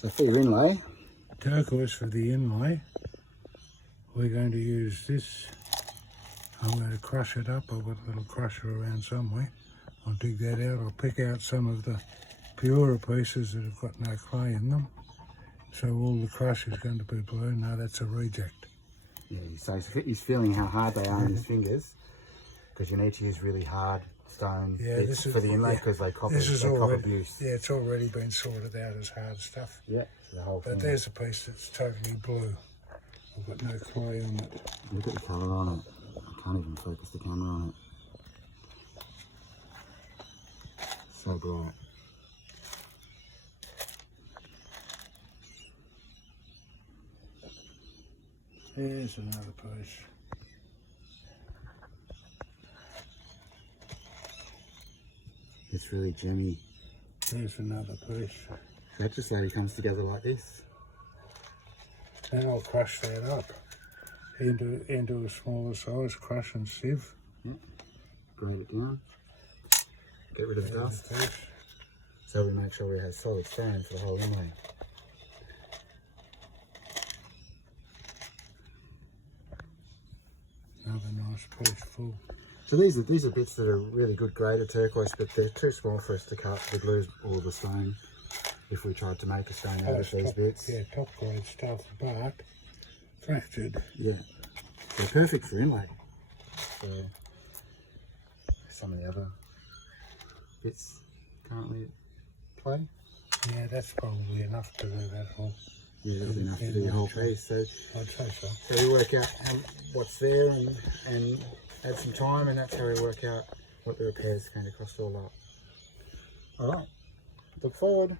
So for your inlay, Turquoise for the inlay. We're going to use this. I'm going to crush it up. I've got a little crusher around somewhere. I'll dig that out. I'll pick out some of the purer pieces that have got no clay in them. So all the crush is going to be blue. No, that's a reject. yeah, so he's feeling how hard they are in his fingers, because you need to use really hard stone bits for the inlay, because they cop abuse. Yeah, it's already been sorted out as hard stuff. Yeah, so the whole thing. But there's a piece that's totally blue. I've got no clay on it. Look at the colour on it. I can't even focus the camera on it. So bright. There's another piece. It's really gemmy. There's another piece. That just slowly comes together like this. Then I'll crush that up into a smaller size, crush and sieve. Yeah. Grade it down. Get rid of the dust. Piece. So we make sure we have solid stone for the whole inlay. Another nice piece full. So these are bits that are really good grade of turquoise, but they're too small for us to cut to glue all the stone if we tried to make a stone out of these bits. Yeah, top grade stuff, but fractured. Yeah, they're perfect for inlay. So some of the other bits currently play. Yeah, that's probably enough to do that whole. Yeah, that'll be enough to do your whole piece. So I'd say so. So we work out what's there and add some time, and that's how we work out what the repairs are going to cost all up. All right, look forward.